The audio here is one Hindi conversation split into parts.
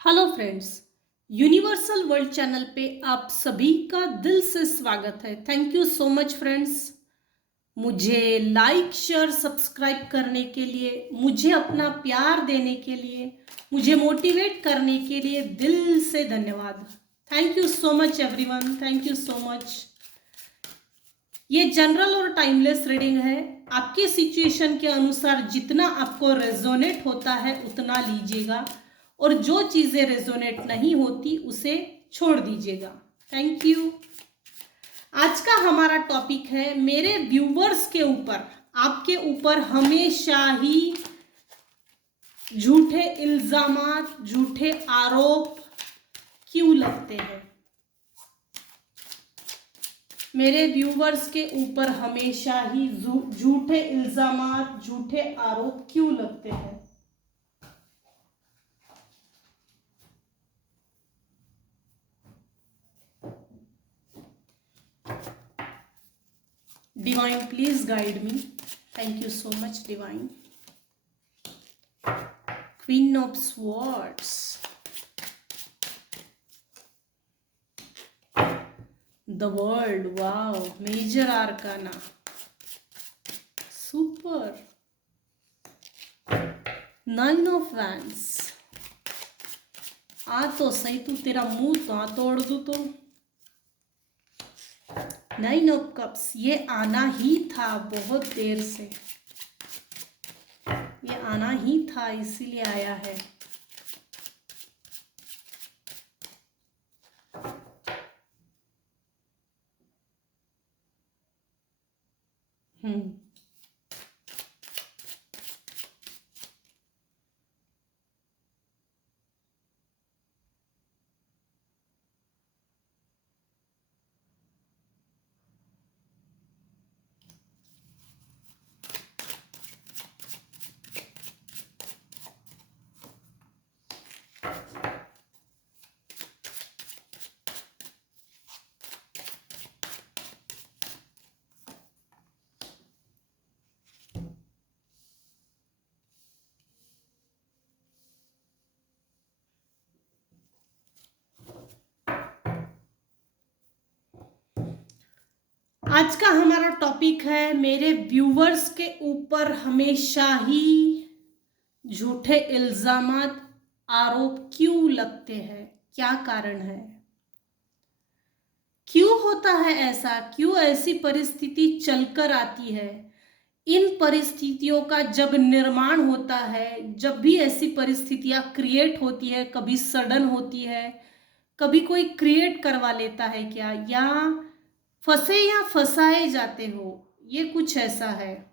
Hello friends. Universal world channel पे आप सभी का दिल से स्वागत है। Thank you so much friends. मुझे लाइक शेयर सब्सक्राइब करने के लिए, मुझे अपना प्यार देने के लिए, मुझे मोटिवेट करने के लिए दिल से धन्यवाद। Thank you so much everyone, thank you so much. ये जनरल और टाइमलेस रीडिंग है। आपके सिचुएशन के अनुसार जितना आपको रेजोनेट होता है उतना लीजिएगा, और जो चीज़ें रेजोनेट नहीं होती उसे छोड़ दीजिएगा। Thank you. आज का हमारा टॉपिक है मेरे व्यूवर्स के ऊपर, आपके ऊपर हमेशा ही झूठे इल्जामात, झूठे आरोप क्यों लगते हैं। मेरे व्यूवर्स के ऊपर हमेशा ही झूठे इल्जामात, झूठे आरोप क्यों लगते हैं। Divine please guide me. Thank you so much divine. Queen of swords, the world, wow, major arcana, super, nine of wands. आ तो सही, तू तेरा मुंह तो तोड़ दू तो। नाइन ऑफ कप्स, ये आना ही था बहुत देर से, ये आना ही था, इसीलिए आया है। हम्म, आज का हमारा टॉपिक है मेरे व्यूवर्स के ऊपर हमेशा ही झूठे इल्जामात, आरोप क्यों लगते हैं, क्या कारण है, क्यों होता है ऐसा, क्यों ऐसी परिस्थिति चलकर आती है। इन परिस्थितियों का जब निर्माण होता है, जब भी ऐसी परिस्थितियां क्रिएट होती है, कभी सडन होती है, कभी कोई क्रिएट करवा लेता है क्या, या फंसे या फंसाए जाते हो, ये कुछ ऐसा है।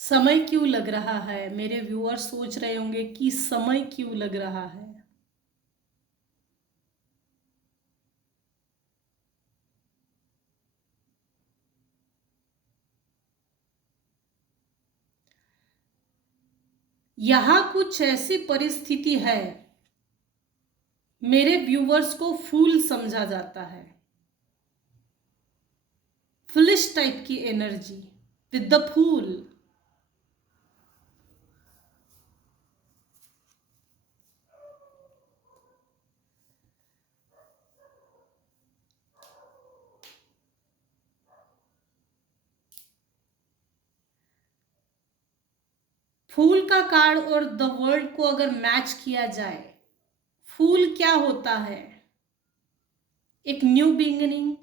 समय क्यों लग रहा है, मेरे व्यूअर सोच रहे होंगे कि समय क्यों लग रहा है। यहां कुछ ऐसी परिस्थिति है, मेरे व्यूवर्स को फूल समझा जाता है, फुलिश टाइप की एनर्जी विद द फूल। फूल का कार्ड और द वर्ल्ड को अगर मैच किया जाए, फूल क्या होता है, एक न्यू बिगिनिंग,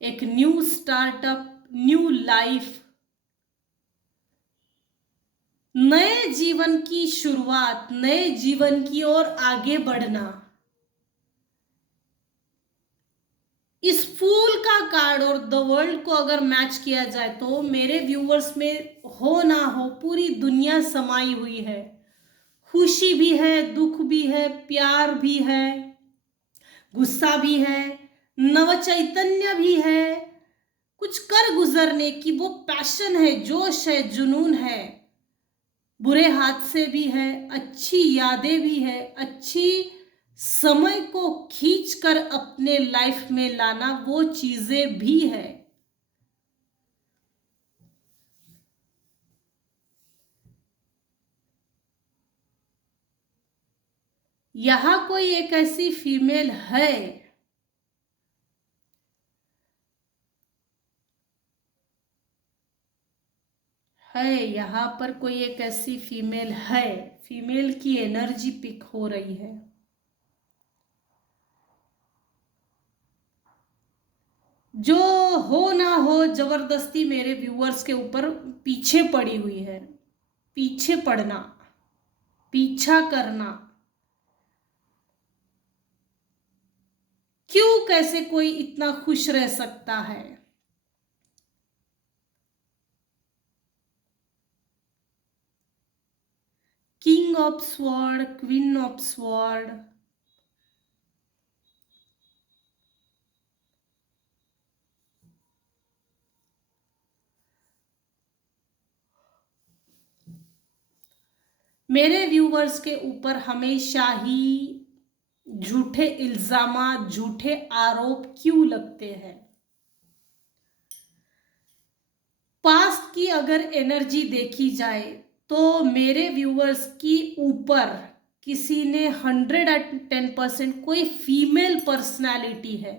एक न्यू स्टार्टअप, न्यू लाइफ, नए जीवन की शुरुआत, नए जीवन की ओर आगे बढ़ना। इस फूल का कार्ड और द वर्ल्ड को अगर मैच किया जाए तो मेरे व्यूवर्स में हो ना हो पूरी दुनिया समाई हुई है। खुशी भी है, दुख भी है, प्यार भी है, गुस्सा भी है, नव चैतन्य भी है, कुछ कर गुजरने की वो पैशन है, जोश है, जुनून है, बुरे हादसे भी है, अच्छी यादें भी है, अच्छी समय को खींचकर अपने लाइफ में लाना वो चीजें भी है। यहां कोई एक ऐसी फीमेल है यहां पर कोई एक ऐसी फीमेल है, फीमेल की एनर्जी पिक हो रही है। जो हो ना हो जबरदस्ती मेरे व्यूअर्स के ऊपर पीछे पड़ी हुई है। पीछे पड़ना, पीछा करना, क्यों, कैसे कोई इतना खुश रह सकता है। King of sword, queen of sword, मेरे व्यूवर्स के ऊपर हमेशा ही झूठे इल्जामात, झूठे आरोप क्यों लगते हैं। पास्ट की अगर एनर्जी देखी जाए तो मेरे व्यूवर्स की ऊपर किसी ने 110% कोई फीमेल पर्सनालिटी है।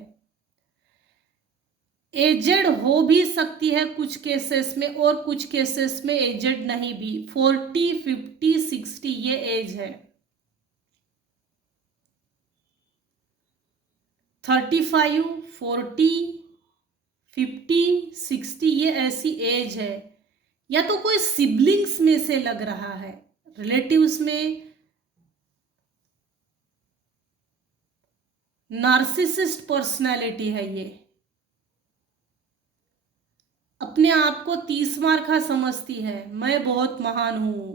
एजेड हो भी सकती है कुछ केसेस में और कुछ केसेस में एजेड नहीं भी। 40, 50, 60 ये एज है। 35, 40, 50, 60 ये ऐसी एज है। या तो कोई सिबलिंग्स में से लग रहा है, रिलेटिव्स में। नार्सिसिस्ट पर्सनालिटी है ये। अपने आप को 30 मार्का समझती है, मैं बहुत महान हूं।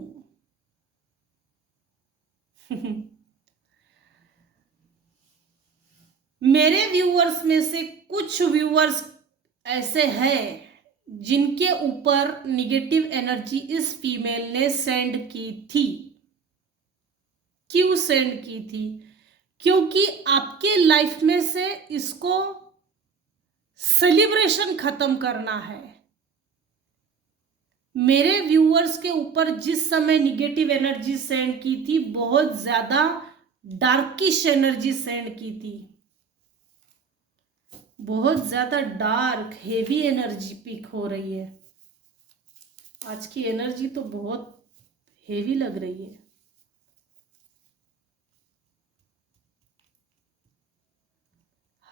मेरे व्यूअर्स में से कुछ व्यूअर्स ऐसे हैं जिनके ऊपर निगेटिव एनर्जी इस फीमेल ने सेंड की थी। क्यों सेंड की थी? क्योंकि आपके लाइफ में से इसको सेलिब्रेशन खत्म करना है। मेरे व्यूअर्स के ऊपर जिस समय निगेटिव एनर्जी सेंड की थी, बहुत ज्यादा डार्किश एनर्जी सेंड की थी। बहुत ज्यादा डार्क हेवी एनर्जी पिक हो रही है। आज की एनर्जी तो बहुत हेवी लग रही है।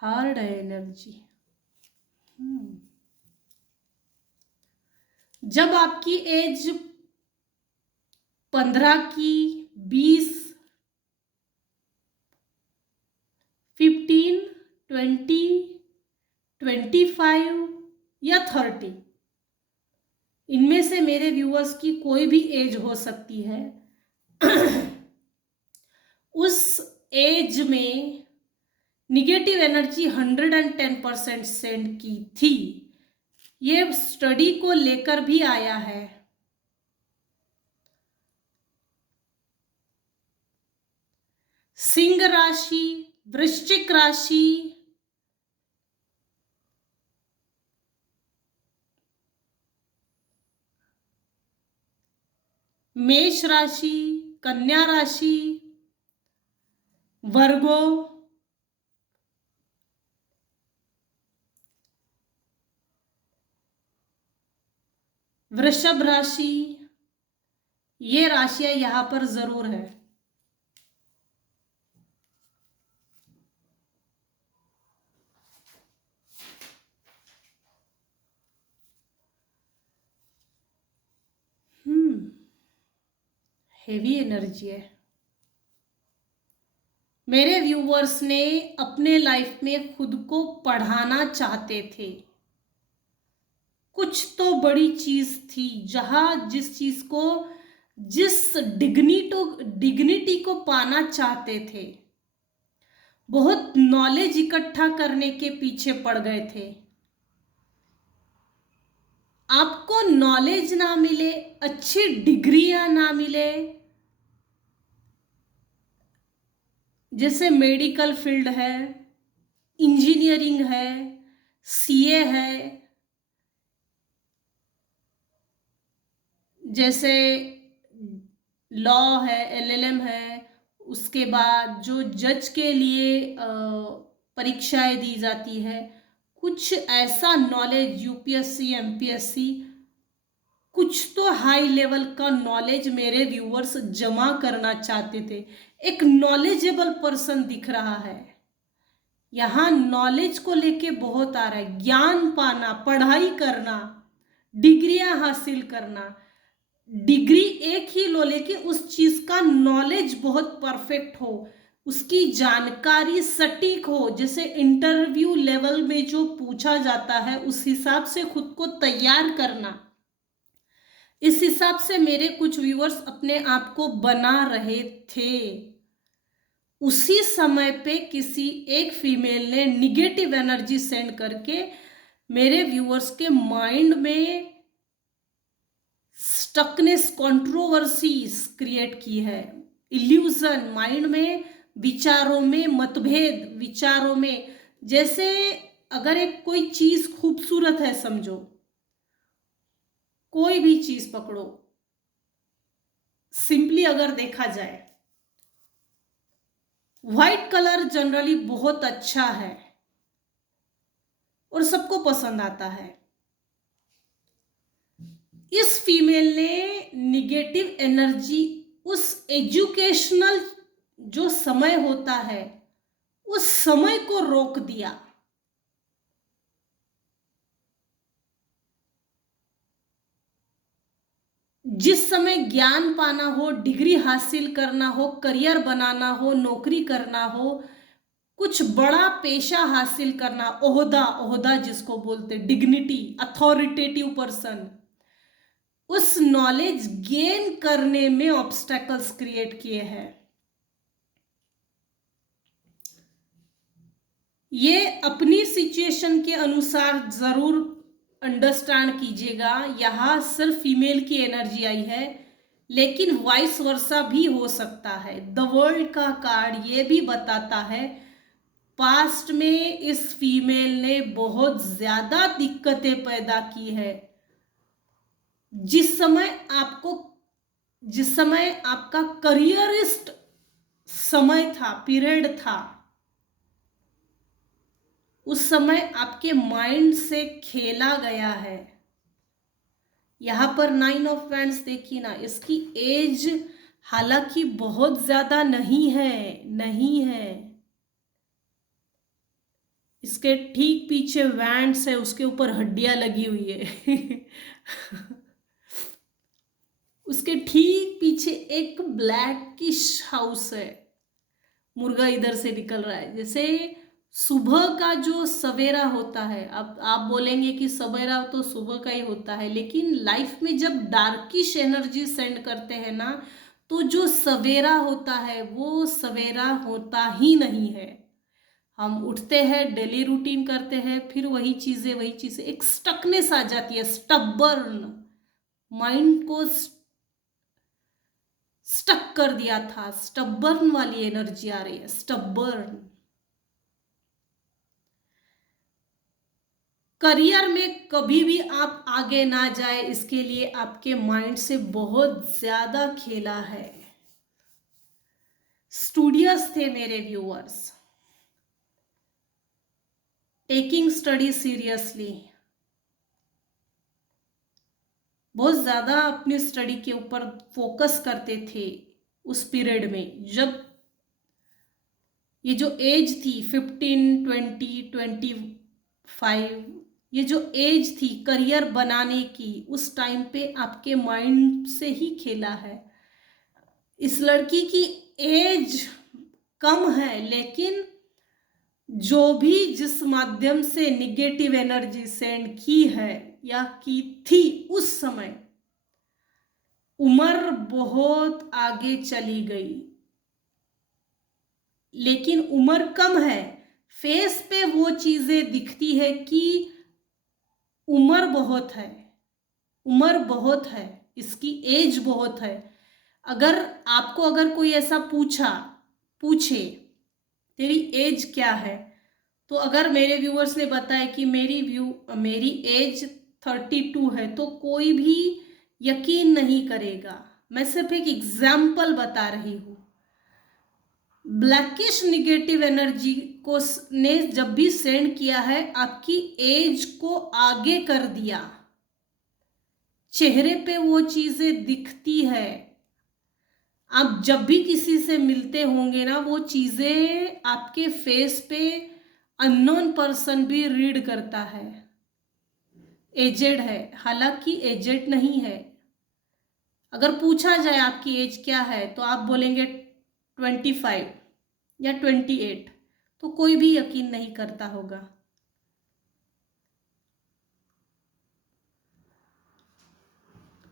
हार्ड है एनर्जी। जब आपकी एज 15 की, 20, 15, 20, 25 या 30, इनमें से मेरे व्यूअर्स की कोई भी एज हो सकती है। उस एज में निगेटिव एनर्जी 110% सेंड की थी। ये स्टडी को लेकर भी आया है। सिंह राशि, वृश्चिक राशि, मेष राशि, कन्या राशि, वर्गो, वृषभ राशि, ये राशियां यहां पर जरूर है। हेवी एनर्जी है। मेरे व्यूवर्स ने अपने लाइफ में खुद को पढ़ाना चाहते थे। कुछ तो बड़ी चीज थी, जहां जिस चीज को, जिस डिग्निटी को पाना चाहते थे, बहुत नॉलेज इकट्ठा करने के पीछे पड़ गए थे। आपको नॉलेज ना मिले, अच्छी डिग्रियां ना मिले, जैसे मेडिकल फील्ड है, इंजीनियरिंग है, सीए है, जैसे लॉ है, एलएलएम है, उसके बाद जो जज के लिए परीक्षाएं दी जाती है, कुछ ऐसा नॉलेज, यूपीएससी, एमपीएससी, कुछ तो हाई लेवल का नॉलेज मेरे व्यूअर्स जमा करना चाहते थे। एक नॉलेजेबल पर्सन दिख रहा है यहाँ, नॉलेज को लेके बहुत आ रहा है, ज्ञान पाना, पढ़ाई करना, डिग्रियां हासिल करना। डिग्री एक ही लो, लेकिन उस चीज का नॉलेज बहुत परफेक्ट हो, उसकी जानकारी सटीक हो, जैसे इंटरव्यू लेवल में जो पूछा जाता है उस हिसाब से खुद को तैयार करना। इस हिसाब से मेरे कुछ व्यूअर्स अपने आप को बना रहे थे। उसी समय पे किसी एक फीमेल ने निगेटिव एनर्जी सेंड करके मेरे व्यूअर्स के माइंड में स्टकनेस, कंट्रोवर्सीज क्रिएट की है, इल्यूजन, माइंड में, विचारों में मतभेद, विचारों में। जैसे अगर एक कोई चीज खूबसूरत है, समझो कोई भी चीज पकड़ो, सिंपली अगर देखा जाए, व्हाइट कलर जनरली बहुत अच्छा है और सबको पसंद आता है। इस फीमेल ने निगेटिव एनर्जी, उस एजुकेशनल जो समय होता है उस समय को रोक दिया। जिस समय ज्ञान पाना हो, डिग्री हासिल करना हो, करियर बनाना हो, नौकरी करना हो, कुछ बड़ा पेशा हासिल करना, ओहदा, ओहदा जिसको बोलते, डिग्निटी, अथॉरिटेटिव पर्सन, उस नॉलेज गेन करने में ऑब्स्टेकल्स क्रिएट किए हैं। ये अपनी सिचुएशन के अनुसार जरूर अंडरस्टैंड कीजिएगा। यहाँ सिर्फ फीमेल की एनर्जी आई है, लेकिन वाइस वर्सा भी हो सकता है। द वर्ल्ड का कार्ड ये भी बताता है, पास्ट में इस फीमेल ने बहुत ज्यादा दिक्कतें पैदा की है। जिस समय आपका करियरिस्ट समय था, पीरियड था, उस समय आपके माइंड से खेला गया है। यहां पर 9 ऑफ वैंड्स देखिए ना, इसकी एज हालांकि बहुत ज्यादा नहीं है। इसके ठीक पीछे वैंड्स है, उसके ऊपर हड्डियां लगी हुई है उसके ठीक पीछे एक ब्लैकिश हाउस है, मुर्गा इधर से निकल रहा है। जैसे सुबह का जो सवेरा होता है, अब आप बोलेंगे कि सवेरा तो सुबह का ही होता है, लेकिन लाइफ में जब डार्किश एनर्जी सेंड करते हैं ना, तो जो सवेरा होता है वो सवेरा होता ही नहीं है। हम उठते हैं, डेली रूटीन करते हैं, फिर वही चीजें, एक स्टकनेस आ जाती है, स्टबर्न, माइंड को स्टक कर दिया था, स्टबर्न वाली एनर्जी आ रही है, स्टबर्न। करियर में कभी भी आप आगे ना जाए, इसके लिए आपके माइंड से बहुत ज्यादा खेला है। स्टूडियस थे मेरे व्यूअर्स, टेकिंग स्टडी सीरियसली, बहुत ज्यादा अपनी स्टडी के ऊपर फोकस करते थे उस पीरियड में। जब ये जो एज थी 15, 20, 25, ये जो एज थी करियर बनाने की, उस टाइम पे आपके माइंड से ही खेला है। इस लड़की की एज कम है, लेकिन जो भी जिस माध्यम से निगेटिव एनर्जी सेंड की है या की थी उस समय, उम्र बहुत आगे चली गई, लेकिन उम्र कम है। फेस पे वो चीजें दिखती है कि उम्र बहुत है, उम्र बहुत है, इसकी एज बहुत है। अगर आपको अगर कोई ऐसा पूछे तेरी एज क्या है, तो अगर मेरे व्यूअर्स ने बताया कि मेरी एज 32 है, तो कोई भी यकीन नहीं करेगा। मैं सिर्फ एक एग्जाम्पल बता रही हूँ। ब्लैकिश निगेटिव एनर्जी को ने जब भी सेंड किया है, आपकी एज को आगे कर दिया, चेहरे पे वो चीजें दिखती है। आप जब भी किसी से मिलते होंगे ना, वो चीजें आपके फेस पे अननोन पर्सन भी रीड करता है। एजेड है, हालांकि एजेड नहीं है। अगर पूछा जाए आपकी एज क्या है, तो आप बोलेंगे 25 या 28, तो कोई भी यकीन नहीं करता होगा।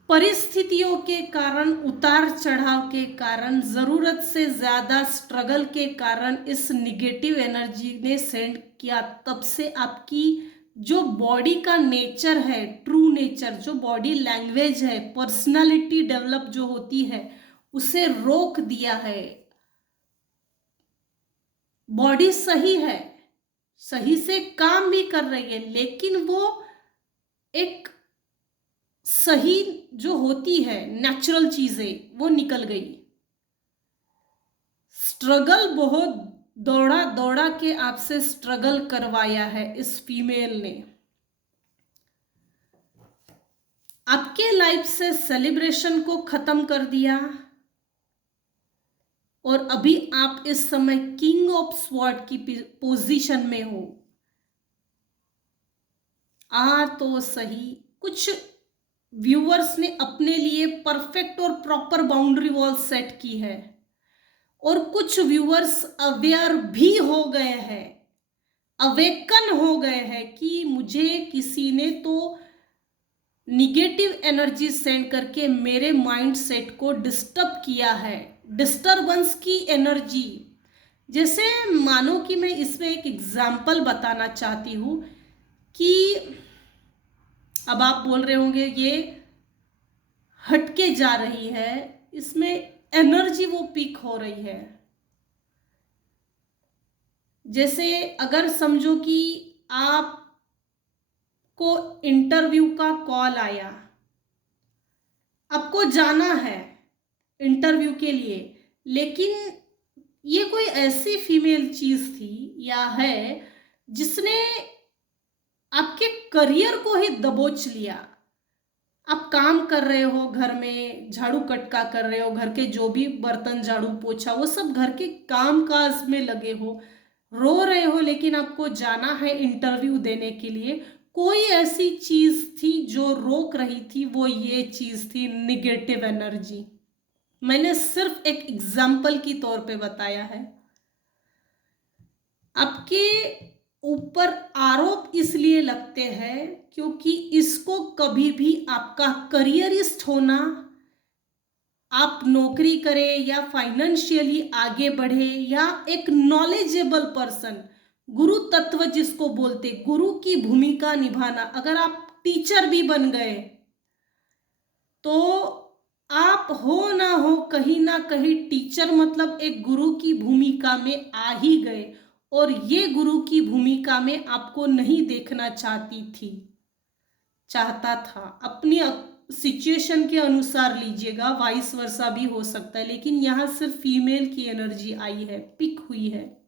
परिस्थितियों के कारण, उतार चढ़ाव के कारण, जरूरत से ज्यादा स्ट्रगल के कारण इस निगेटिव एनर्जी ने सेंड किया। तब से आपकी जो बॉडी का नेचर है, ट्रू नेचर, जो बॉडी लैंग्वेज है, पर्सनालिटी डेवलप जो होती है, उसे रोक दिया है। बॉडी सही है, सही से काम भी कर रही है, लेकिन वो एक सही जो होती है नेचुरल चीजें, वो निकल गई। स्ट्रगल बहुत दौड़ा दौड़ा के आपसे स्ट्रगल करवाया है इस फीमेल ने। आपके लाइफ से सेलिब्रेशन को खत्म कर दिया, और अभी आप इस समय किंग ऑफ स्वॉर्ड की पोजीशन में हो। तो सही, कुछ व्यूअर्स ने अपने लिए परफेक्ट और प्रॉपर बाउंड्री वॉल सेट की है, और कुछ व्यूअर्स अवेयर भी हो गए हैं, अवेकन हो गए हैं कि मुझे किसी ने तो निगेटिव एनर्जी सेंड करके मेरे माइंड सेट को डिस्टर्ब किया है। डिस्टर्बेंस की एनर्जी, जैसे मानो कि मैं इसमें एक एग्जाम्पल बताना चाहती हूँ कि अब आप बोल रहे होंगे ये हटके जा रही है, इसमें एनर्जी वो पीक हो रही है। जैसे अगर समझो कि आपको इंटरव्यू का कॉल आया, आपको जाना है इंटरव्यू के लिए, लेकिन ये कोई ऐसी फीमेल चीज थी या है जिसने आपके करियर को ही दबोच लिया। आप काम कर रहे हो, घर में झाड़ू कटका कर रहे हो, घर के जो भी बर्तन झाड़ू पोछा वो सब घर के काम काज में लगे हो, रो रहे हो, लेकिन आपको जाना है इंटरव्यू देने के लिए। कोई ऐसी चीज थी जो रोक रही थी, वो ये चीज थी निगेटिव एनर्जी। मैंने सिर्फ एक एग्जाम्पल की तौर पे बताया है। आपके ऊपर आरोप इसलिए लगते हैं क्योंकि इसको कभी भी आपका करियरिस्ट होना, आप नौकरी करें या फाइनेंशियली आगे बढ़े या एक नॉलेजेबल पर्सन, गुरु तत्व जिसको बोलते, गुरु की भूमिका निभाना, अगर आप टीचर भी बन गए तो आप हो ना कहीं टीचर मतलब एक गुरु की भूमिका में आ ही गए, और ये गुरु की भूमिका में आपको नहीं देखना चाहता था। अपनी सिचुएशन के अनुसार लीजिएगा, वाइस वर्सा भी हो सकता है, लेकिन यहाँ सिर्फ फीमेल की एनर्जी आई है, पिक हुई है।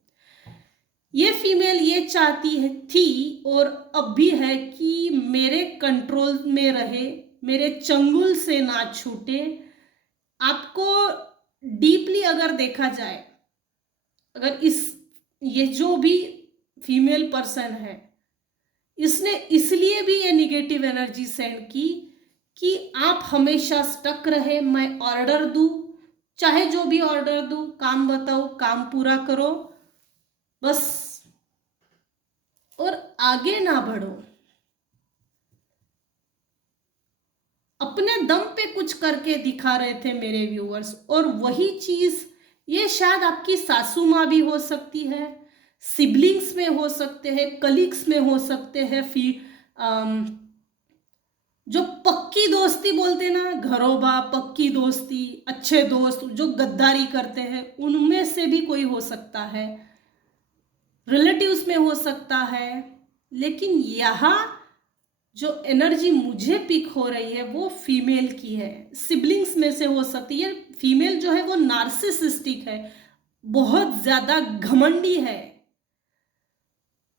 ये फीमेल ये चाहती है थी और अब भी है कि मेरे कंट्रोल में रहे, मेरे चंगुल से ना छूटे। आपको डीपली अगर देखा जाए, अगर ये जो भी फीमेल पर्सन है, इसने इसलिए भी ये निगेटिव एनर्जी सेंड की कि आप हमेशा स्टक रहे, मैं ऑर्डर दूं चाहे जो भी ऑर्डर दो, काम बताओ, काम पूरा करो बस, और आगे ना बढ़ो। अपने दम पे कुछ करके दिखा रहे थे मेरे व्यूअर्स, और वही चीज ये शायद आपकी सासू माँ भी हो सकती है, सिबलिंग्स में हो सकते हैं, कलीग्स में हो सकते हैं, फिर जो पक्की दोस्ती बोलते ना, घरोबा पक्की दोस्ती, अच्छे दोस्त जो गद्दारी करते हैं, उनमें से भी कोई हो सकता है, रिलेटिव्स में हो सकता है। लेकिन यहाँ जो एनर्जी मुझे पिक हो रही है वो फीमेल की है, सिबलिंग्स में से हो सकती है। फीमेल जो है वो नार्सिसिस्टिक है, बहुत ज्यादा घमंडी है,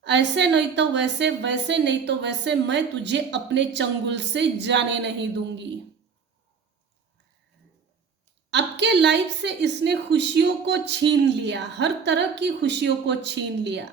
ऐसे नहीं तो वैसे, वैसे नहीं तो वैसे, मैं तुझे अपने चंगुल से जाने नहीं दूंगी। आपके लाइफ से इसने खुशियों को छीन लिया, हर तरह की खुशियों को छीन लिया।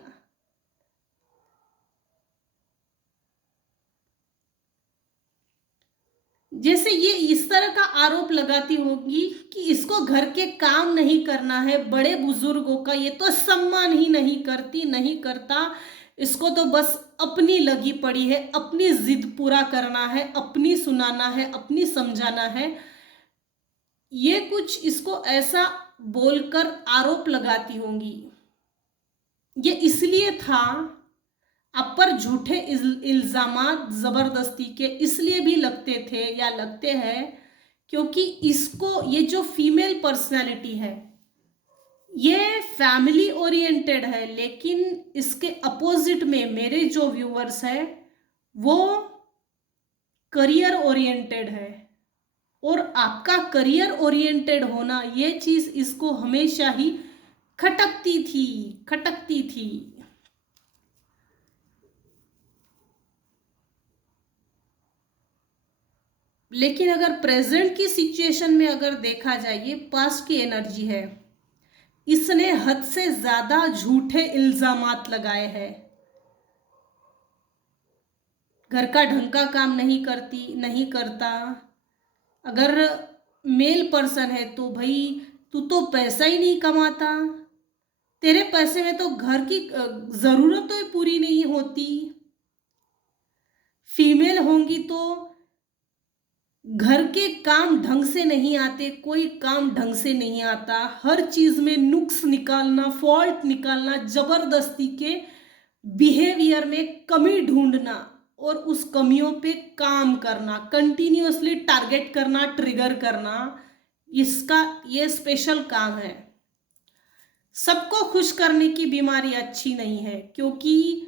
जैसे ये इस तरह का आरोप लगाती होगी कि इसको घर के काम नहीं करना है, बड़े बुजुर्गों का ये तो सम्मान ही नहीं करती, नहीं करता, इसको तो बस अपनी लगी पड़ी है, अपनी जिद पूरा करना है, अपनी सुनाना है, अपनी समझाना है। ये कुछ इसको ऐसा बोलकर आरोप लगाती होंगी। ये इसलिए था, आप पर झूठे इल्जामात जबरदस्ती के इसलिए भी लगते थे या लगते हैं क्योंकि इसको, ये जो फीमेल पर्सनालिटी है ये फैमिली ओरिएंटेड है, लेकिन इसके अपोजिट में मेरे जो व्यूअर्स है वो करियर ओरिएंटेड है। और आपका करियर ओरिएंटेड होना, ये चीज इसको हमेशा ही खटकती थी, खटकती थी। लेकिन अगर प्रेजेंट की सिचुएशन में अगर देखा जाए, ये पास्ट की एनर्जी है, इसने हद से ज्यादा झूठे इल्जामात लगाए हैं। घर का ढंग का काम नहीं करती, नहीं करता। अगर मेल पर्सन है तो भाई तू तो पैसा ही नहीं कमाता, तेरे पैसे में तो घर की जरूरतें पूरी नहीं होती। फीमेल होंगी तो घर के काम ढंग से नहीं आते, कोई काम ढंग से नहीं आता, हर चीज में नुक्स निकालना, फॉल्ट निकालना, जबरदस्ती के बिहेवियर में कमी ढूंढना और उस कमियों पे काम करना, कंटिन्यूअसली टारगेट करना, ट्रिगर करना, इसका ये स्पेशल काम है। सबको खुश करने की बीमारी अच्छी नहीं है, क्योंकि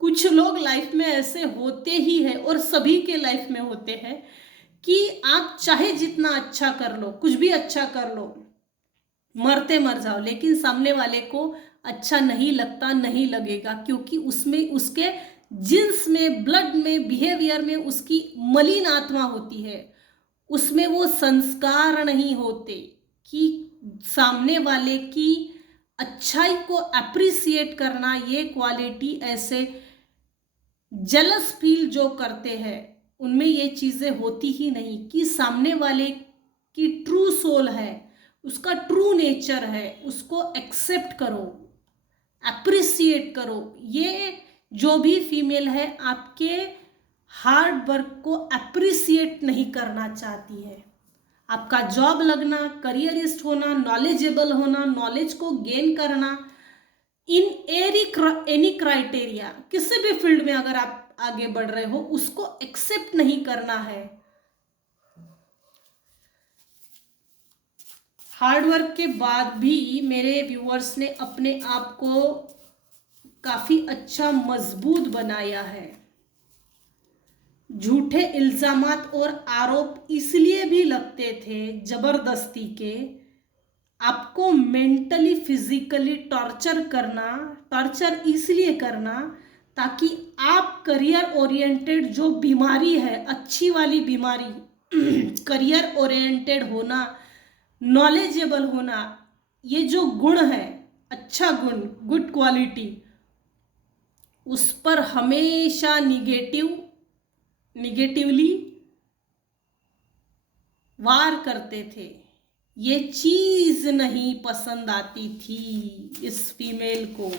कुछ लोग लाइफ में ऐसे होते ही हैं और सभी के लाइफ में होते हैं कि आप चाहे जितना अच्छा कर लो, कुछ भी अच्छा कर लो, मरते मर जाओ, लेकिन सामने वाले को अच्छा नहीं लगता, नहीं लगेगा, क्योंकि उसमें, उसके जिन्स में, ब्लड में, बिहेवियर में उसकी मलिन आत्मा होती है, उसमें वो संस्कार नहीं होते कि सामने वाले की अच्छाई को अप्रिसिएट करना। ये क्वालिटी ऐसे जलस फील जो करते हैं उनमें ये चीजें होती ही नहीं, कि सामने वाले की ट्रू सोल है, उसका ट्रू नेचर है, उसको एक्सेप्ट करो, अप्रिसिएट करो। ये जो भी फीमेल है आपके हार्ड वर्क को अप्रिसिएट नहीं करना चाहती है। आपका जॉब लगना, करियरिस्ट होना, नॉलेजेबल होना, नॉलेज को गेन करना, इन एनी क्राइटेरिया, किसी भी फील्ड में अगर आप आगे बढ़ रहे हो, उसको एक्सेप्ट नहीं करना है। हार्ड वर्क के बाद भी मेरे व्यूअर्स ने अपने आप को काफी अच्छा मजबूत बनाया है। झूठे इल्जामात और आरोप इसलिए भी लगते थे जबरदस्ती के, आपको मेंटली फिजिकली टॉर्चर करना, टॉर्चर इसलिए करना ताकि आप करियर ओरिएंटेड जो बीमारी है, अच्छी वाली बीमारी, करियर ओरिएंटेड होना, नॉलेजेबल होना, ये जो गुण है, अच्छा गुण, गुड क्वालिटी, उस पर हमेशा निगेटिवली वार करते थे, ये चीज नहीं पसंद आती थी इस फीमेल को,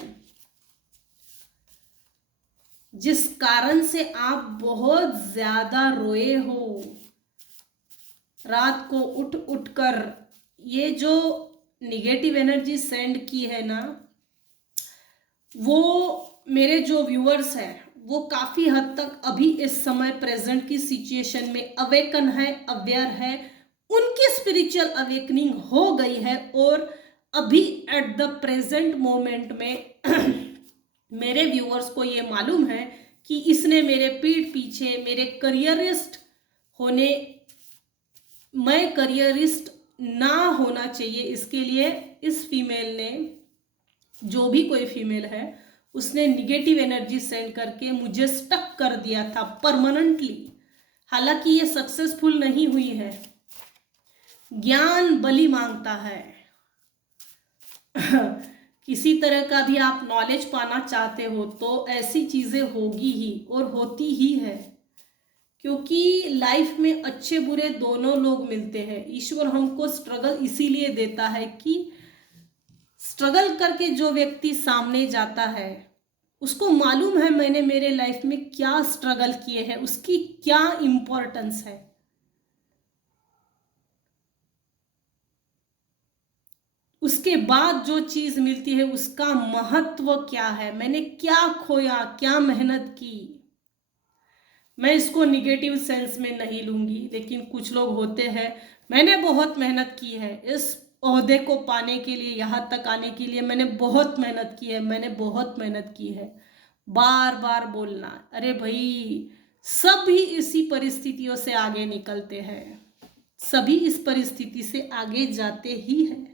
जिस कारण से आप बहुत ज्यादा रोए हो रात को उठ उठ कर। ये जो निगेटिव एनर्जी सेंड की है ना, वो मेरे जो व्यूअर्स हैं वो काफी हद तक अभी इस समय प्रेजेंट की सिचुएशन में अवेकन है, अवेयर है, उनकी स्पिरिचुअल अवेकनिंग हो गई है। और अभी एट द प्रेजेंट मोमेंट में मेरे व्यूअर्स को ये मालूम है कि इसने मेरे पीठ पीछे मेरे करियरिस्ट होने, मैं करियरिस्ट ना होना चाहिए, इसके लिए इस फीमेल ने, जो भी कोई फीमेल है, उसने निगेटिव एनर्जी सेंड करके मुझे स्टक कर दिया था परमानेंटली। हालांकि ये सक्सेसफुल नहीं हुई है। ज्ञान बलि मांगता है। किसी तरह का भी आप नॉलेज पाना चाहते हो तो ऐसी चीजें होगी ही और होती ही है, क्योंकि लाइफ में अच्छे बुरे दोनों लोग मिलते हैं। ईश्वर हमको स्ट्रगल इसीलिए देता है कि स्ट्रगल करके जो व्यक्ति सामने जाता है उसको मालूम है मैंने मेरे लाइफ में क्या स्ट्रगल किए हैं, उसकी क्या इंपॉर्टेंस है। उसके बाद जो चीज मिलती है उसका महत्व क्या है, मैंने क्या खोया, क्या मेहनत की। मैं इसको निगेटिव सेंस में नहीं लूंगी, लेकिन कुछ लोग होते हैं, मैंने बहुत मेहनत की है इस ओहदे को पाने के लिए, यहाँ तक आने के लिए मैंने बहुत मेहनत की है, मैंने बहुत मेहनत की है। बार बार बोलना, अरे भाई सभी इसी परिस्थितियों से आगे निकलते हैं, सभी इस परिस्थिति से आगे जाते ही हैं।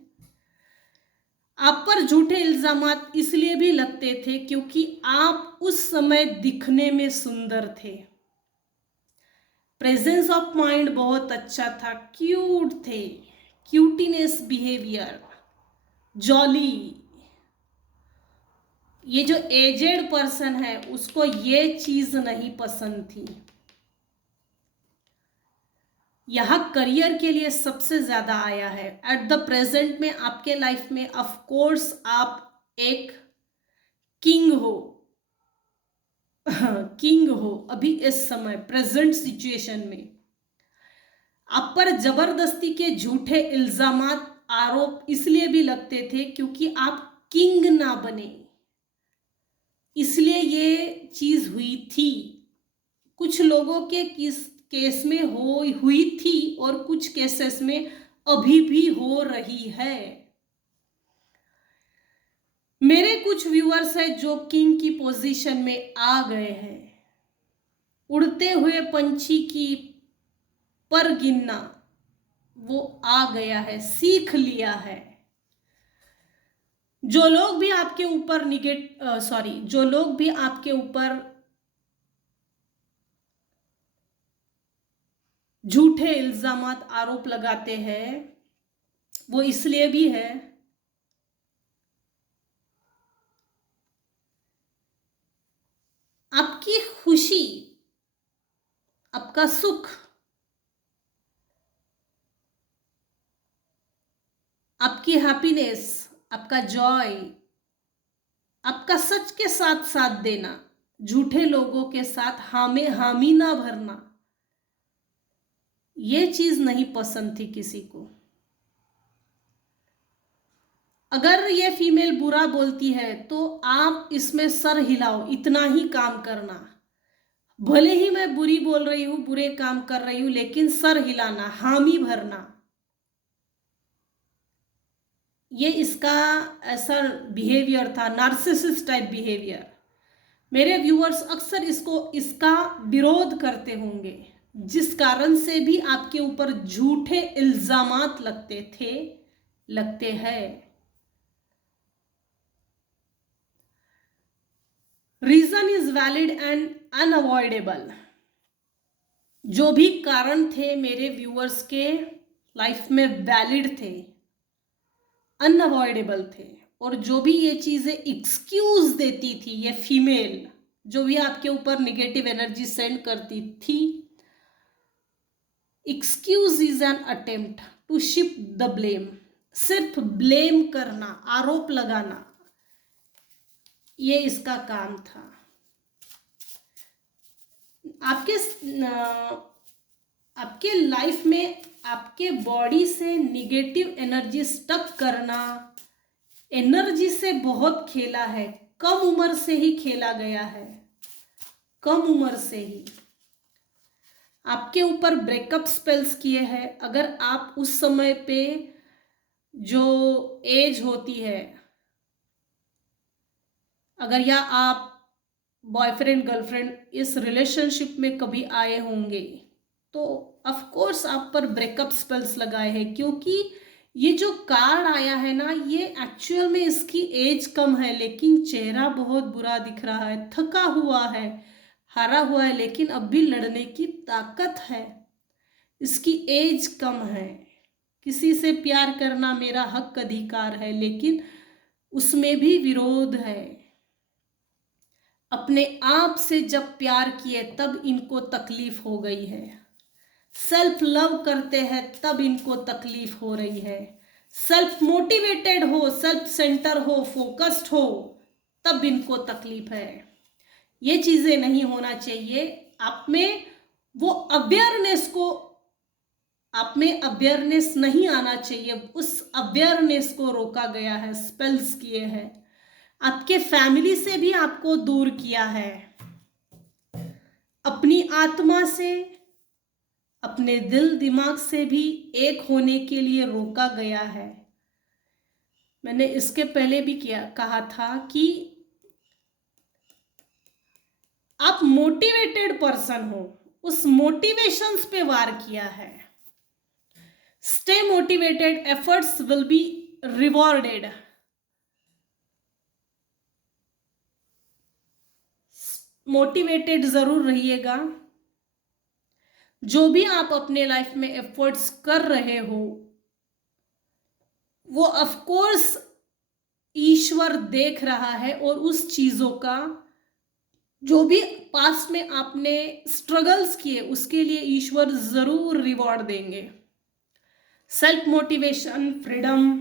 आप पर झूठे इल्जामात इसलिए भी लगते थे क्योंकि आप उस समय दिखने में सुंदर थे, प्रेजेंस ऑफ माइंड बहुत अच्छा था, क्यूट थे, क्यूटीनेस बिहेवियर, जॉली। ये जो एजेड पर्सन है उसको ये चीज नहीं पसंद थी। यह करियर के लिए सबसे ज्यादा आया है एट द प्रेजेंट में। आपके लाइफ में ऑफ कोर्स आप एक किंग हो, किंग हो अभी इस समय प्रेजेंट सिचुएशन में। आप पर जबरदस्ती के झूठे इल्जामात, आरोप इसलिए भी लगते थे क्योंकि आप किंग ना बने, इसलिए ये चीज हुई थी। कुछ लोगों के केस में हुई थी और कुछ केसेस में अभी भी हो रही है। मेरे कुछ व्यूअर्स हैं जो किंग की पोजीशन में आ गए हैं, उड़ते हुए पंछी की पर गिनना वो आ गया है, सीख लिया है। जो लोग भी आपके ऊपर जो लोग भी आपके ऊपर झूठे इल्जामात, आरोप लगाते हैं, वो इसलिए भी है आपकी खुशी, आपका सुख, आपकी हैप्पीनेस, आपका जॉय, आपका सच के साथ साथ देना, झूठे लोगों के साथ हामी ना भरना, ये चीज नहीं पसंद थी किसी को। अगर ये फीमेल बुरा बोलती है तो आप इसमें सर हिलाओ, इतना ही काम करना। भले ही मैं बुरी बोल रही हूं, बुरे काम कर रही हूं, लेकिन सर हिलाना, हामी भरना, ये इसका ऐसा बिहेवियर था, नार्सिसिस्ट टाइप बिहेवियर। मेरे व्यूअर्स अक्सर इसका विरोध करते होंगे, जिस कारण से भी आपके ऊपर झूठे इल्जामात लगते थे, लगते हैं। Reason is valid and unavoidable. जो भी कारण थे मेरे व्यूअर्स के लाइफ में वैलिड थे, अनअवॉइडेबल थे। और जो भी ये चीजें एक्सक्यूज देती थी ये फीमेल, जो भी आपके ऊपर निगेटिव एनर्जी सेंड करती थी, excuse is an attempt to shift the blame. सिर्फ ब्लेम करना, आरोप लगाना, ये इसका काम था। आपके लाइफ में आपके बॉडी से निगेटिव एनर्जी स्टक करना, एनर्जी से बहुत खेला है, कम उम्र से ही खेला गया है, कम उम्र से ही आपके ऊपर ब्रेकअप स्पेल्स किए हैं। अगर आप उस समय पे जो एज होती है, अगर या आप बॉयफ्रेंड गर्लफ्रेंड इस रिलेशनशिप में कभी आए होंगे तो ऑफ कोर्स आप पर ब्रेकअप स्पेल्स लगाए हैं, क्योंकि ये जो कार्ड आया है ना, ये एक्चुअल में इसकी एज कम है लेकिन चेहरा बहुत बुरा दिख रहा है, थका हुआ है, हारा हुआ है, लेकिन अब भी लड़ने की ताकत है। इसकी एज कम है। किसी से प्यार करना मेरा हक अधिकार है, लेकिन उसमें भी विरोध है। अपने आप से जब प्यार किए तब इनको तकलीफ हो गई है। सेल्फ लव करते हैं तब इनको तकलीफ हो रही है। सेल्फ मोटिवेटेड हो, सेल्फ सेंटर हो, फोकस्ड हो, तब इनको तकलीफ है। ये चीजें नहीं होना चाहिए। आप में वो अवेयरनेस को, आप में अवेयरनेस नहीं आना चाहिए, उस अवेयरनेस को रोका गया है, स्पेल्स किए हैं। आपके फैमिली से भी आपको दूर किया है, अपनी आत्मा से, अपने दिल दिमाग से भी एक होने के लिए रोका गया है। मैंने इसके पहले भी कहा था कि आप मोटिवेटेड पर्सन हो, उस मोटिवेशंस पे वार किया है। Stay motivated, efforts will be rewarded. Motivated जरूर रहिएगा। जो भी आप अपने लाइफ में एफर्ट्स कर रहे हो वो ऑफ कोर्स ईश्वर देख रहा है, और उस चीजों का जो भी पास्ट में आपने स्ट्रगल्स किए उसके लिए ईश्वर जरूर रिवॉर्ड देंगे। Self motivation, freedom,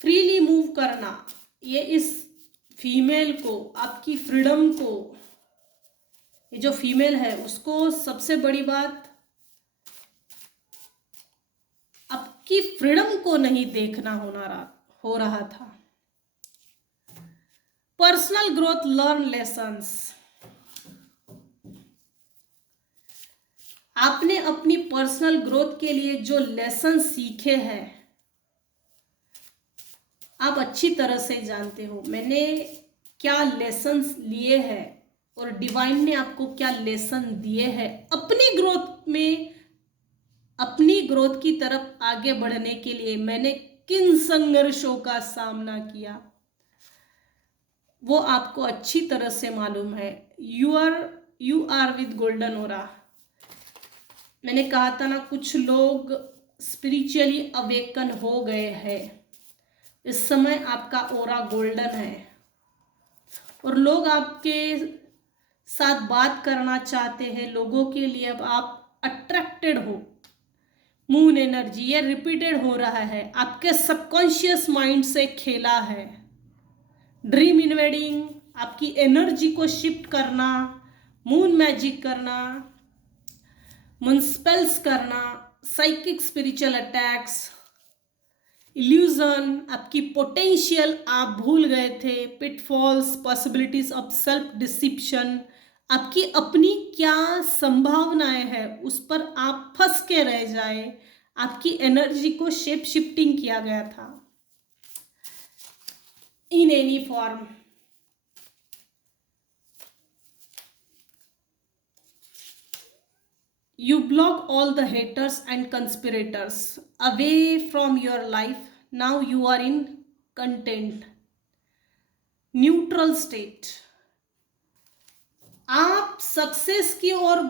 freely move करना, ये इस फीमेल को, आपकी फ्रीडम को, ये जो फीमेल है उसको सबसे बड़ी बात आपकी फ्रीडम को नहीं देखना हो रहा था। Personal growth, learn lessons. आपने अपनी पर्सनल ग्रोथ के लिए जो लेसन सीखे हैं आप अच्छी तरह से जानते हो। मैंने क्या लेसन्स लिए हैं और डिवाइन ने आपको क्या लेसन दिए हैं अपनी ग्रोथ में, अपनी ग्रोथ की तरफ आगे बढ़ने के लिए मैंने किन संघर्षों का सामना किया, वो आपको अच्छी तरह से मालूम है। यू आर विद गोल्डन ओरा। मैंने कहा था ना, कुछ लोग स्पिरिचुअली अवेकन हो गए हैं। इस समय आपका ओरा गोल्डन है और लोग आपके साथ बात करना चाहते हैं। लोगों के लिए अब आप अट्रैक्टेड हो। मून एनर्जी ये रिपीटेड हो रहा है, आपके सबकॉन्शियस माइंड से खेला है। ड्रीम इन्वेडिंग, आपकी एनर्जी को शिफ्ट करना, मून मैजिक करना, मून स्पेल्स करना, साइकिक स्पिरिचुअल अटैक्स, इल्यूजन, आपकी पोटेंशियल आप भूल गए थे, pitfalls, possibilities of self dissipation, आपकी अपनी क्या संभावनाएं हैं उस पर आप फंस के रह जाए। आपकी एनर्जी को शेप शिफ्टिंग किया गया था in any form. You block all the haters and conspirators away from your life. Now you are in content, neutral state. आप सक्सेस की ओर,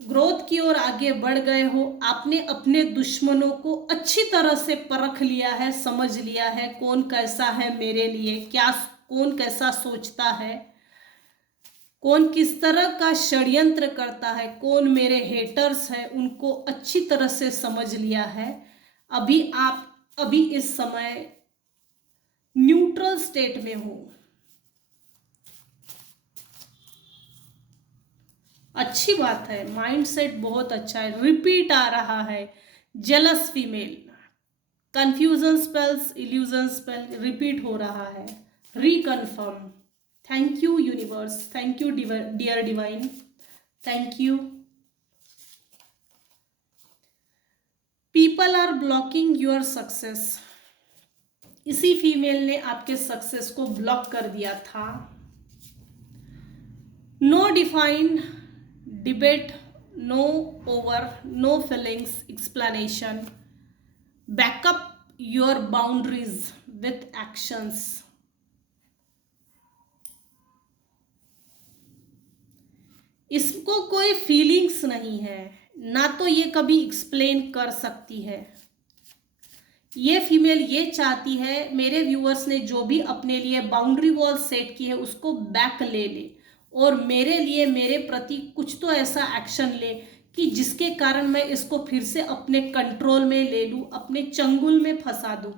ग्रोथ की ओर आगे बढ़ गए हो। आपने अपने दुश्मनों को अच्छी तरह से परख लिया है, समझ लिया है कौन कैसा है मेरे लिए, क्या कौन कैसा सोचता है। कौन किस तरह का षड्यंत्र करता है, कौन मेरे हेटर्स है, उनको अच्छी तरह से समझ लिया है। अभी इस समय न्यूट्रल स्टेट में हो। अच्छी बात है, माइंडसेट बहुत अच्छा है। रिपीट आ रहा है, jealous female, confusion spells, illusion spell repeat हो रहा है। Reconfirm. Thank you universe, thank you dear divine, thank you. People are blocking your success. इसी फीमेल ने आपके सक्सेस को ब्लॉक कर दिया था। No define debate, no over, no feelings explanation, backup your boundaries with actions. इसको कोई फीलिंग्स नहीं है, ना तो ये कभी एक्सप्लेन कर सकती है। ये फीमेल ये चाहती है मेरे व्यूअर्स ने जो भी अपने लिए बाउंड्री वॉल सेट की है उसको बैक ले ले, और मेरे लिए मेरे प्रति कुछ तो ऐसा एक्शन ले कि जिसके कारण मैं इसको फिर से अपने कंट्रोल में ले लूं, अपने चंगुल में फंसा दूं।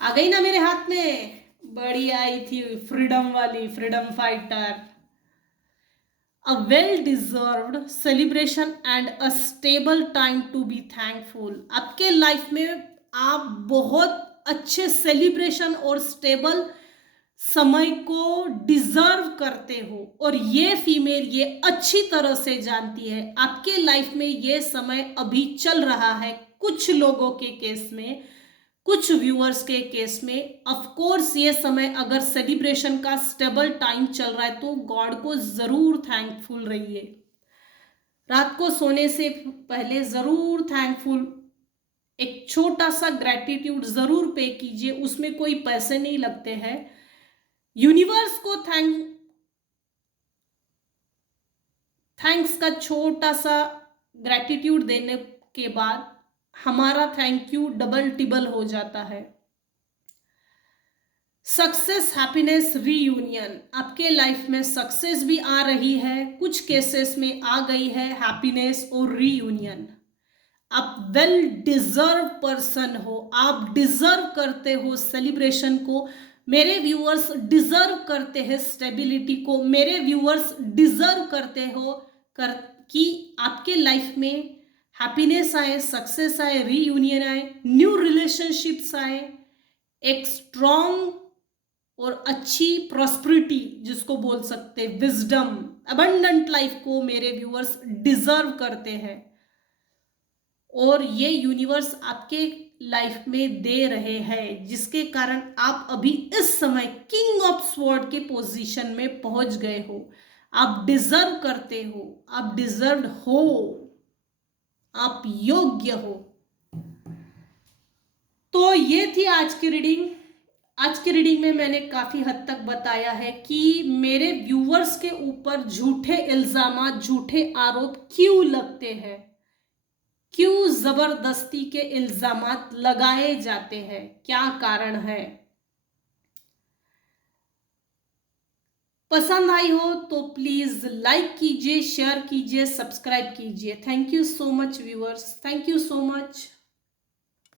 आ गई ना मेरे हाथ में, बड़ी आई थी फ्रीडम वाली, freedom fighter. A well-deserved celebration and a stable time to be thankful। आपके लाइफ में आप बहुत अच्छे सेलिब्रेशन और स्टेबल समय को डिजर्व करते हो, और ये फीमेल ये अच्छी तरह से जानती है आपके लाइफ में ये समय अभी चल रहा है। कुछ लोगों के केस में, कुछ व्यूअर्स के केस में ऑफ कोर्स ये समय अगर सेलिब्रेशन का स्टेबल टाइम चल रहा है तो गॉड को जरूर थैंकफुल रहिए। रात को सोने से पहले जरूर थैंकफुल एक छोटा सा ग्रेटिट्यूड जरूर पे कीजिए, उसमें कोई पैसे नहीं लगते हैं। यूनिवर्स को थैंक्स का छोटा सा ग्रेटिट्यूड देने के बाद हमारा थैंक यू डबल टिबल हो जाता है। Success, happiness, reunion. आपके लाइफ में सक्सेस भी आ रही है, कुछ केसेस में आ गई है हैप्पीनेस और रीयूनियन। आप वेल डिजर्व पर्सन हो, आप डिजर्व करते हो सेलिब्रेशन को। मेरे व्यूअर्स डिजर्व करते हैं स्टेबिलिटी को। मेरे व्यूअर्स डिजर्व करते हो कि आपके लाइफ में हैप्पीनेस आए, सक्सेस आए, रीयूनियन आए, न्यू रिलेशनशिप्स आए, एक स्ट्रॉन्ग और अच्छी प्रॉस्पेरिटी जिसको बोल सकते, विजडम, अबंडेंट लाइफ को मेरे व्यूअर्स डिजर्व करते हैं, और ये यूनिवर्स आपके लाइफ में दे रहे हैं, जिसके कारण आप अभी इस समय किंग ऑफ स्वॉर्ड के पोजीशन में पहुंच गए हो। आप डिजर्व करते हो, आप डिजर्व्ड हो, आप योग्य हो। तो ये थी आज की रीडिंग। आज की रीडिंग में मैंने काफी हद तक बताया है कि मेरे व्यूअर्स के ऊपर झूठे इल्जामात, झूठे आरोप क्यों लगते हैं, क्यों जबरदस्ती के इल्जामात लगाए जाते हैं, क्या कारण है। पसंद आई हो तो प्लीज लाइक कीजिए, शेयर कीजिए, सब्सक्राइब कीजिए। Thank you so much viewers, thank you so much.